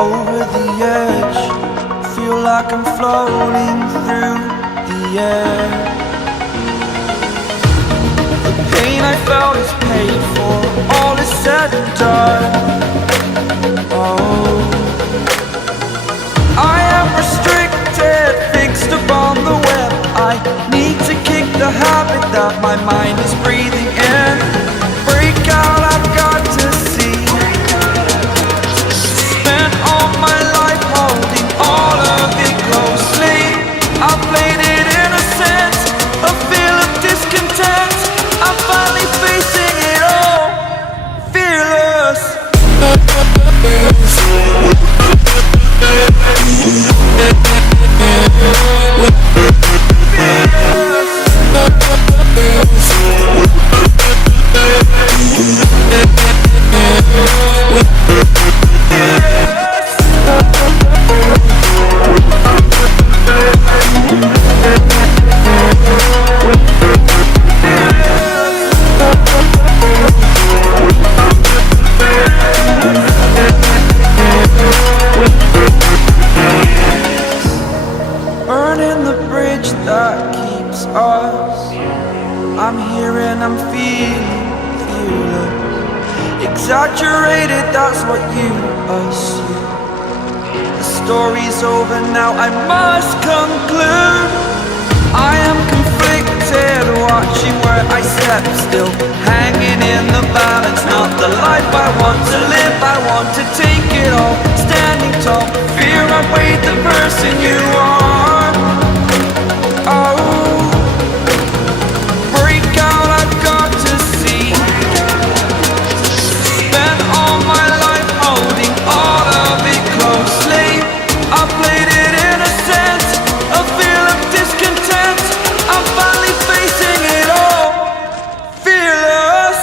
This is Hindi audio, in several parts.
Over the edge, feel like I'm floating through the air. The pain I felt is paid for, all is said and done. Oh, I am restricted, fixed upon the web. I need to kick the habit that my mind is breathing in. Break out, I've got to see. Spent all my life holding all of it closely. I played it innocent, a feel of discontent. I'm finally facing it all, fearless. Burning the bridge that keeps us. I'm here and I'm feeling fearless. Exaggerated, that's what you assume. The story's over now, I must conclude. I am conflicted, watching where I step still, hanging in the balance. Not the life I want to live, I want to take it all. Standing tall, fear I weighed the person you are. Oh, break out, I've got to see. Spent all my life holding all of it closely. I played it innocent, a feel of discontent. I'm finally facing it all, fearless.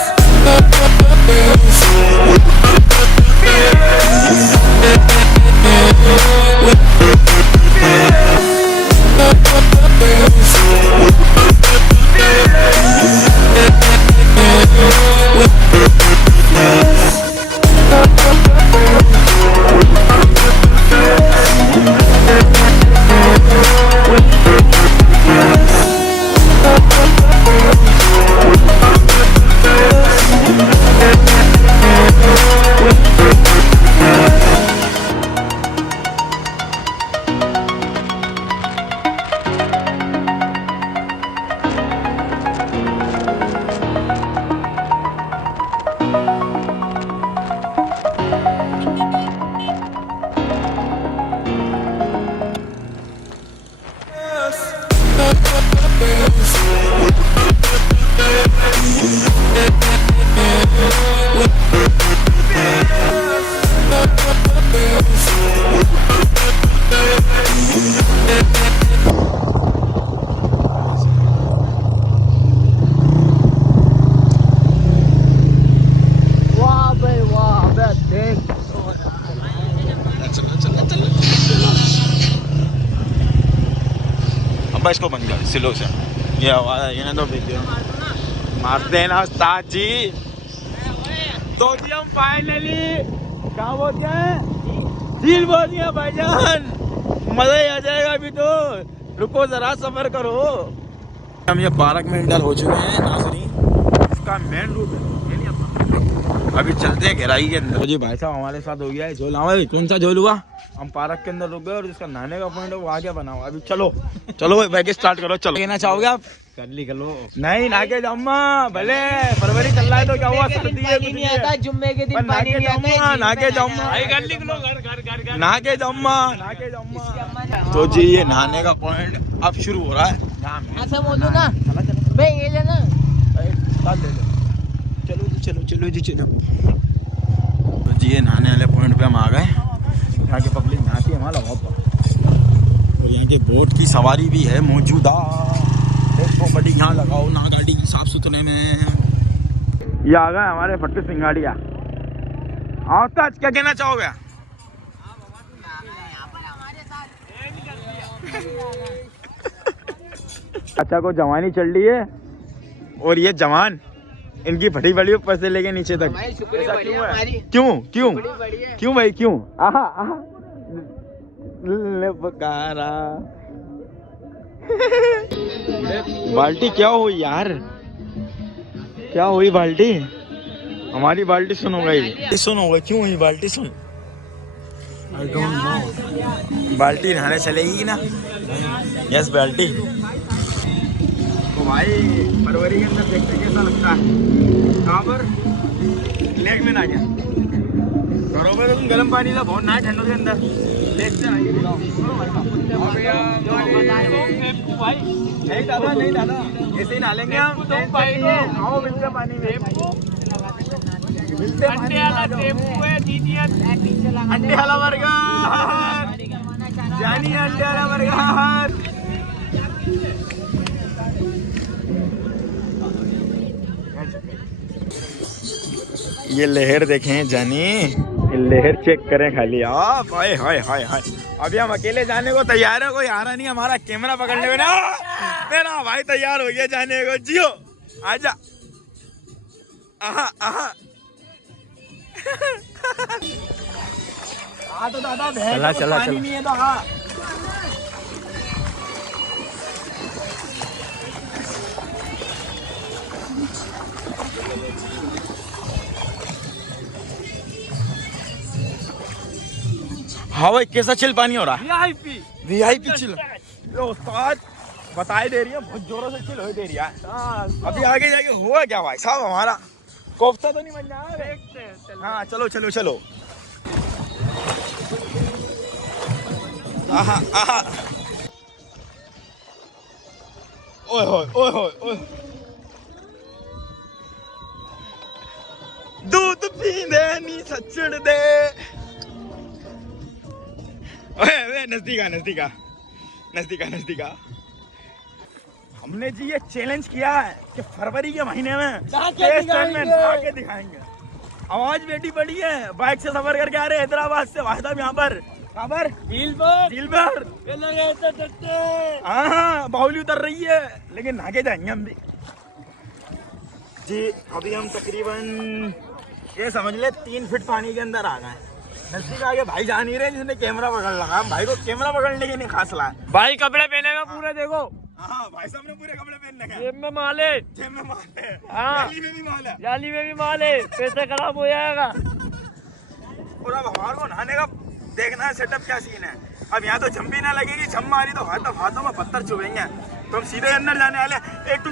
इसको बन गया स्लो से ये आवाज है ना तो वीडियो मारते हैं ना उस्ताद जी। तो जी हम फाइनली क्या बोलते हैं झील बोल दिया भाईजान, मजा ही आ जाएगा अभी तो, रुको जरा सफर करो। हम ये पार्क में इंटर हो चुके हैं नासरी, इसका मेन रूट है, अभी चलते हैं गहराई के अंदर। तो जी भाई साहब हमारे साथ हो गया है झोल। हमारे कौन सा झोल हुआ, हम पार्क के अंदर रुक गए और जिसका नहाने का पॉइंट है वो आगे बना हुआ। अभी चलो चलो भाई स्टार्ट करो, चलो कहना चाहोगे आप? कर ली करो नहीं ना के जाऊँ भले फरवरी चल रहा है तो क्या हुआ, सर्दी है नहीं आता, जुम्मे के दिन पानी नहीं आता, ना के जाऊँ ना के जाऊँ ना के जाऊँ। तो जी ये नहाने का पॉइंट अब शुरू हो रहा है, ऐसा बोलो ना भाई, ये लेना चलो जी चलो चलो जी चलो। तो जी ये नहाने वाले पॉइंट पे हम आ गए, यहाँ की पब्लिक नहाती है हमारा वहाँ पर, और यहाँ के बोट की सवारी भी है मौजूदा। देखो बड़ी यहाँ लगाओ ना गाड़ी साफ सुथरे में। ये आ गए हमारे फट्टू सिंगाड़िया। आओ ताज क्या कहना चाहोगे? चाचा को जवानी चल रही है और ये जवान इनकी फटी बड़ी ऊपर से लेके नीचे तक। ऐसा क्यों है? क्यों क्यों क्यों भाई क्यों? आहा आहा बकारा बाल्टी क्या हुई यार? क्या हुई बाल्टी? हमारी बाल्टी सुन हो गई। सुन हो गई क्यों हुई बाल्टी? सुन आई डोंट नो। बाल्टी नहाने चलेगी ना? यस बाल्टी। तो भाई फरवरी के अंदर देखते कैसा लगता है। कहाँ पर? लेक में ना क्या घरों में तो तुम गर्म पानी ला बहुत नहाए ठंडों के अंदर। लेक से आइए नहीं दादा नहीं दादा ऐसे ही नहा लेंगे हम। आओ मिलते पानी में मिलते अंडे वाला बर्गर जानी अंडे वाला बर्गर। ये लहर देखें जानी, लहर चेक करें खाली। आप हाय हाय हाय हाय। अभी हम अकेले जाने को तैयार है, कोई आ रहा नहीं हमारा कैमरा पकड़ने में ना। मेरा भाई तैयार हो गया जाने को। जियो आजा। आहा आहा तो दादा चला चला चला नहीं है तो हाँ। हाँ भाई कैसा चिल पानी हो रहा है? VIP chill. उस्ताद बताई दे रही है बहुत जोरों से चिल हो दे रही है। अभी आगे जाके हुआ क्या भाई साहब? हमारा कोफ्ता तो नहीं बन जाएगा। हाँ चलो चलो चलो। आहा आहा ओए होए ओए होए ओए। दूध पींदे नी सचड़ दे। ओए नजदीका नजदीका नजदीका नजदीका। हमने जी ये चैलेंज किया है कि फरवरी के महीने में आके दिखाएंगे। आवाज बेटी पड़ी है, बाइक से सफर करके आ रहे हैदराबाद से भाई साहब यहाँ पर। खबर हाँ बाहुली उतर रही है लेकिन नाके जाएंगे हम भी जी। अभी हम तकरीबन ये समझ ले 3 फीट पानी के अंदर आ गए। नजदीक आगे भाई जा नहीं रहे जिसने कैमरा पकड़ लगा। भाई को कैमरा पकड़ने के नहीं खास ला है। भाई कपड़े पहने में पूरे देखो। हाँ भाई साहब ने पूरे कपड़े पहन लगे। जेब में माल है। जेब में माल है। हाँ जाली में भी माल है। जाली में भी माल है। पैसे खराब हो जाएगा। और अब हमारे को नहाने का देखना है सेटअप क्या सीन है। अब यहाँ तो जम भी ना लगेगी, जम मारी तो हाथों में पत्थर चुभेंगे तो हम सीधे अंदर जाने वाले। एक तो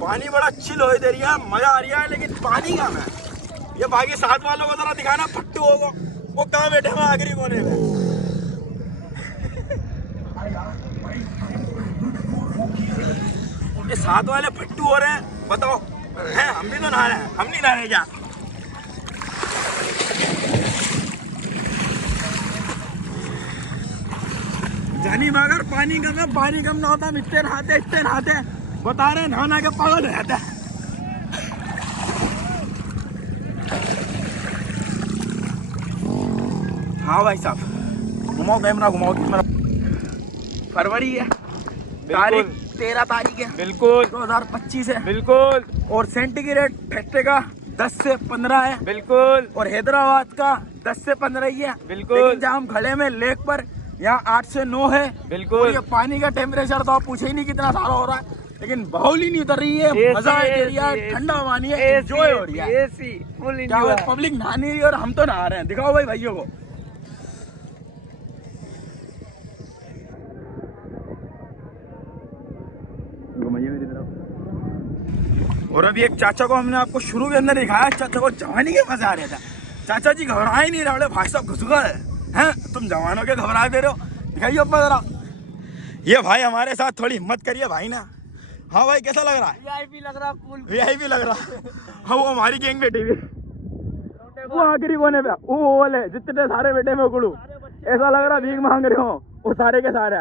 पानी बड़ा चिल हो दे रही है, मजा आ रहा है लेकिन पानी कहाँ है? ये बाकी साथ वालों को जरा दिखाना फट्टू होगा वो कहाँ बैठे हुए आखिरी कोने में। ये साथ वाले फट्टू हो रहे हैं बताओ हैं? हम भी तो नहा रहे हैं, हम नहीं नहा रहे क्या? जानी मगर पानी कम है, पानी कम ना होता हम इतने नहाते बता रहे नहा के पागल हो जाता है। हाँ भाई साहब घुमाओ कैमरा फरवरी है तारीख 13 तारीख है बिल्कुल 2025 है बिल्कुल। और सेंटीग्रेड फैक्ट्री का 10 से 15 है बिल्कुल। और हैदराबाद का 10 से 15 ही है बिल्कुल। लेकिन जहाँ हम खड़े में लेक पर यहाँ 8 से 9 है बिल्कुल। ये पानी का टेम्परेचर तो आप पूछे ही नहीं कितना सारा हो रहा है लेकिन बाहुली नहीं उतर रही है। मजा है, ठंडा पानी है, एंजॉय हो रही है। Full enjoy. पब्लिक नहा नहीं रही और हम तो नहा रहे हैं। दिखाओ भाई भाइयों को। मेरी तरफ। और अभी एक चाचा को हमने आपको शुरू के अंदर दिखाया। चाचा को जवानी के मजा आ रहा था। चाचा जी घबरा ही नहीं रहे। भाई साहब घुस गए हैं तुम जवानों के घबरा दे रहे हो। दिखाइए अपना जरा। ये भाई हमारे साथ थोड़ी हिम्मत करिए भाई ना। हाँ भाई कैसा लग रहा है? वीआईपी लग रहा, कूल वीआईपी लग रहा। हाँ वो हमारी गैंग बैठी हुई वो आखिरी कोने पे वो वाले जितने सारे बैठे में उकड़ू ऐसा लग रहा भीख मांग रहे हो वो सारे के सारे।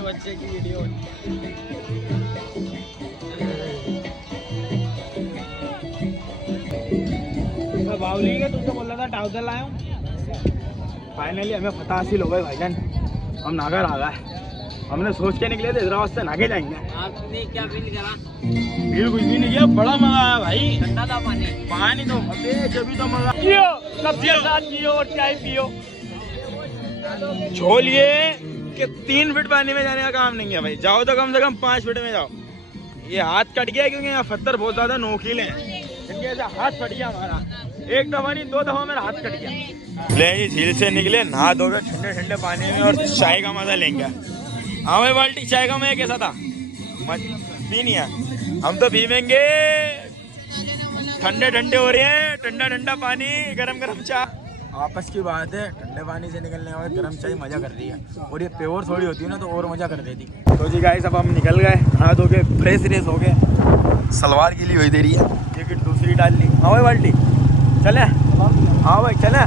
बच्चे की वीडियो बावली के तुमसे बोल रहा था ट्राउजर लाया हूँ। फाइनली हमें फतह हासिल हो गई भाईजान। हम नागर आ गए। हमने सोच के निकले थे हैदराबाद से नागे जाएंगे। आपने क्या फील करा? फील कुछ भी नहीं किया, बड़ा मजा आया भाई। ठंडा था पानी। पानी तो अबे जब तो मजा पियो, सबके साथ पियो और चाय पियो। छोलिए कि 3 फीट पानी में जाने का काम नहीं है भाई। जाओ तो कम से कम 5 फीट में जाओ। ये हाथ कट गया क्योंकि यहाँ पत्थर बहुत ज्यादा नोकीले हैं। इनके ऐसा हाथ फट गया हमारा। एक दफा नहीं 2 दफा मेरा हाथ कट गया। ले जी झील से निकले, नहा धो के ठंडे ठंडे पानी में और चाय का मजा लेंगे। हाँ भाई बाल्टी चाय का मैं कैसा था? पी नहीं है, हम तो पीवेंगे। ठंडे ठंडे हो रहे हैं, ठंडा ठंडा पानी, गरम गरम चाय। आपस की बात है, ठंडे पानी से निकलने वाले गरम चाय मजा कर रही है। और ये प्योर थोड़ी होती है ना, तो और मजा कर देती। तो जी गाइस अब हम निकल गए, नहा धो के फ्रेश रेस हो गए। सलवार गीली हुई दे रही है, लेकिन दूसरी डाल ली। हाँ भाई बाल्टी चले। हाँ भाई चले।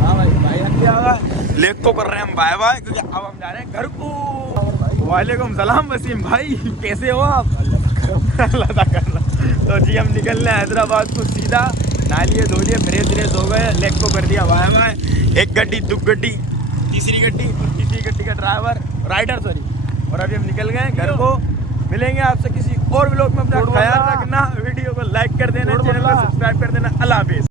हाँ भाई भाई हम क्या होगा, लेक को कर रहे हैं हम बाय बाय, क्योंकि अब हम जा रहे हैं घर को। वालेकुम सलाम वसीम भाई, कैसे हो आप? अल्लाह करना। तो जी हम निकल रहे हैं हैदराबाद को सीधा। नालिए धोलिए फ्रेश फ्रेश हो गए, लेक को कर दिया बाय बाय। एक गड्डी, 2 गड्डी, तीसरी गड्डी और तीसरी गड्डी का ड्राइवर राइडर सॉरी। और अभी हम निकल गए घर को। मिलेंगे आपसे किसी और व्लॉग में। अपना ख्याल रखना, वीडियो को लाइक कर देना, चैनल को सब्सक्राइब कर देना। अल्लाह हाफिज़।